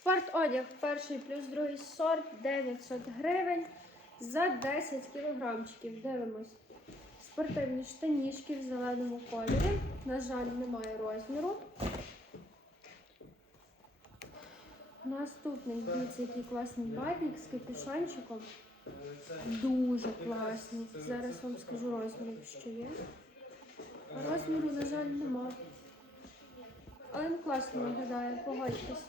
Спортодяг перший плюс другий сорт 900 гривень за 10 кілограмчиків. Дивимось. Спортивні штанішки в зеленому кольорі. На жаль, немає розміру. Наступний, дивіться, який класний батник з капюшончиком. Дуже класний. Зараз вам скажу розмір, якщо є. Розміру, на жаль, нема. Але він класно виглядає, погодьтесь.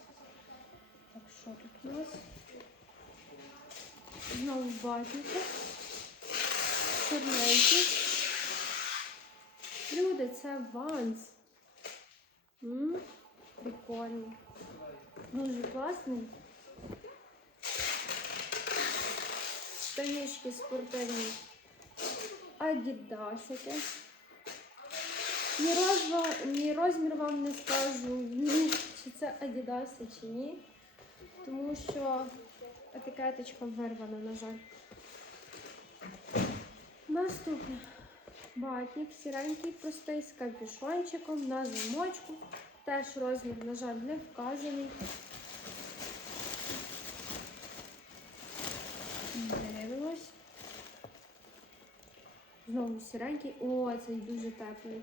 Так, що тут у нас? Знову батники. Чорненькі. Люди, це ванс. М, Прикольно. Дуже класний. Штанішки спортивні. Адідасики. Ні, розмір вам не скажу, чи це Адідаси, чи ні. Тому що етикеточка вирвана, на жаль. Наступне. Батник сіренький, простий, з капюшончиком на замочку. Теж розмір, на жаль, не вказаний. Дивимось. Знову сіренький. О, цей дуже теплий.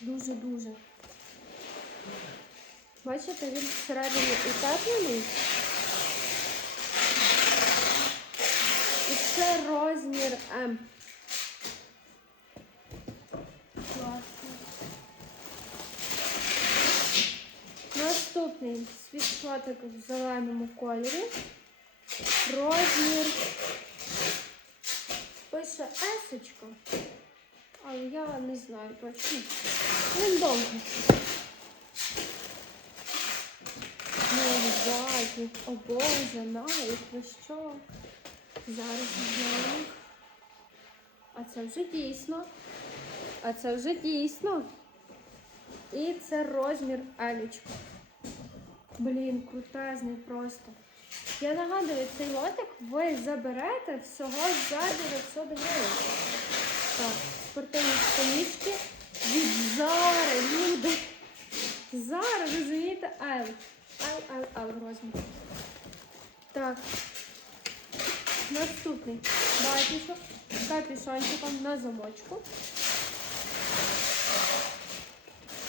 Дуже-дуже. Бачите, він всередині утеплений. І це розмір М. Класно. Наступний світшотик в зеленому кольорі. Розмір пише есочка. Але я не знаю точно. Він довгий. Ну, бачу. О Боже, навіть ви що? Зараз знаємо. А це вже дійсно. А це вже дійсно. І це розмір Елічка. Блін, крутезний просто. Я нагадую, цей лотик ви заберете всього за 900 гривень. Так, спортивні штанішки від Зари, люди. Зара, розумієте, Ел. Ел розмір. Так. Наступний батішок з капюшончиком на замочку.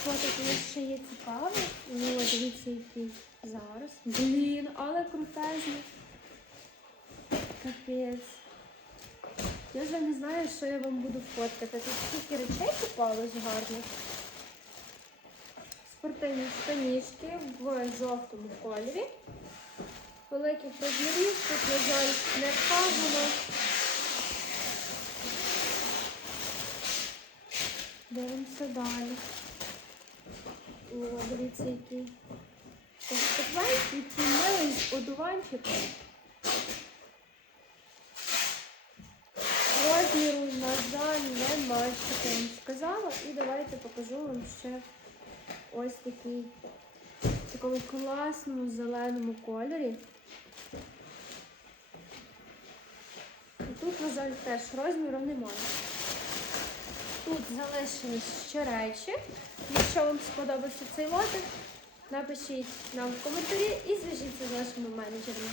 Що тут у нас ще є цікаве? О, дивіться, який зараз. Блін, але крутезний. Капець. Я вже не знаю, що я вам буду фоткати. Тут стільки речей попалось гарних. Спортивні штанішки в жовтому кольорі. Великих розмірів, тут, на жаль, не вказано. Дивимося далі. О, дивіться, який. Тепленький, милий з одуванчиком. Розміру, на жаль, немає, що я вам сказала. І давайте покажу вам ще ось такий в такому класному зеленому кольорі. І тут, на жаль, теж розміру немає. Тут залишились ще речі. Якщо вам сподобався цей лотик, напишіть нам в коментарі і зв'яжіться з нашими менеджерами.